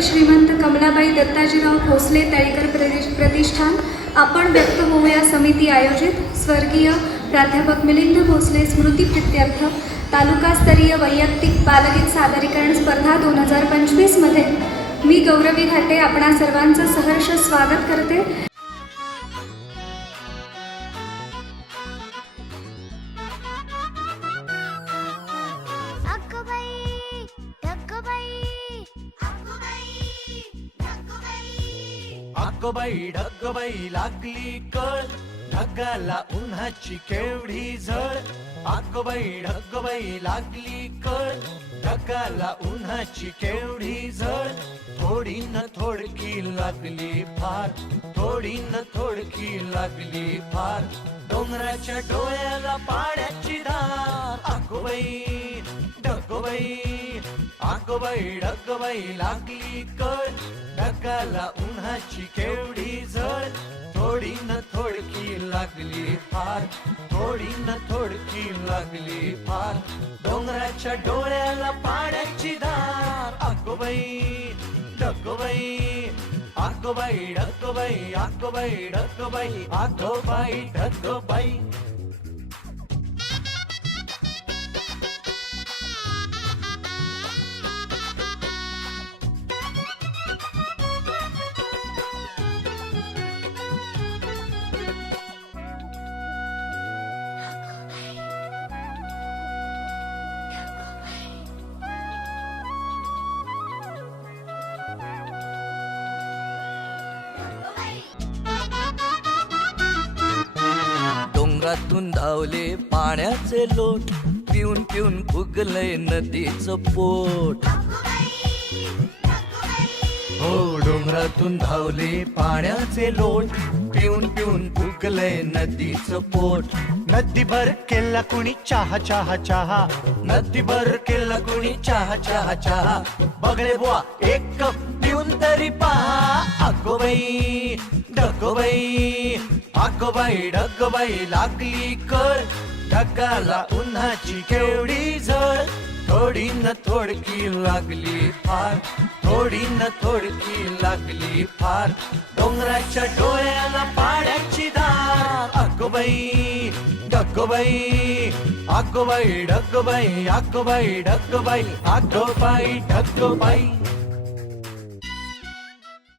स्वर्गीय श्रीमंत कमलाबाई दत्ताजीराव भोसले तळेकर प्रतिष्ठान आपण व्यक्त होऊया समिती आयोजित स्वर्गीय प्राध्यापक मिलिंद भोसले स्मृतिप्रित्यर्थ तालुकास्तरीय वैयक्तिक बालगीत सादरीकरण स्पर्धा 2025 मध्ये मी गौरवी घाटे आपणा सर्वांचं सहर्ष स्वागत करते। अगबाई ढगबाई लागली कळ, ढगाला उन्हाची केवढी झळ। अगबाई ढगबाई लागली कळ, ढगाला उन्हाची केवढी झळ। थोडी न थोडकी लागली फार, थोडी न थोडकी लागली फार। डोंगराच्या डोळ्याला पाण्याची धार। अगबाई ढगबाई, अगबाई ढगबाई लागली कळ, ढगाला उन्हाची केवढी झळ। थोडी न थोडकी लागली फार, थोडी न थोडकी लागली फार। डोंगराच्या डोळ्याला पाण्याची धार। अगबाई ढगबाई, अगबाई ढगबाई, अगबाई ढगबाई, अगबाई ढगबाई। डोंगरातून धावले पाण्याचे लोट, पिऊन पिऊन फुगलंय नदीचं पोट। हो डोंगरातून धावले पाण्याचे लोट, पिऊन पिऊन फुगलंय नदीचं पोट। नदीभर केला कुणी चहा चहा चहा, नदीभर केला कुणी चहा चहा चहा। बगळे बुवा एक कप पिऊन तरी पहा। अगोबाई ढगोबाई, अगोबाई ढगबाई लागली कळ, ढगाला उन्हाची केवढी झळ। थोडी न थोडकी लागली फार, थोडी न थोडकी लागली फार। डोंगराच्या डोळ्याला पाण्याची धार। अगोबाई ढगबाई, अगोबाई ढगबाई, अगोबाई ढगबाई, अगोबाई ढगबाई।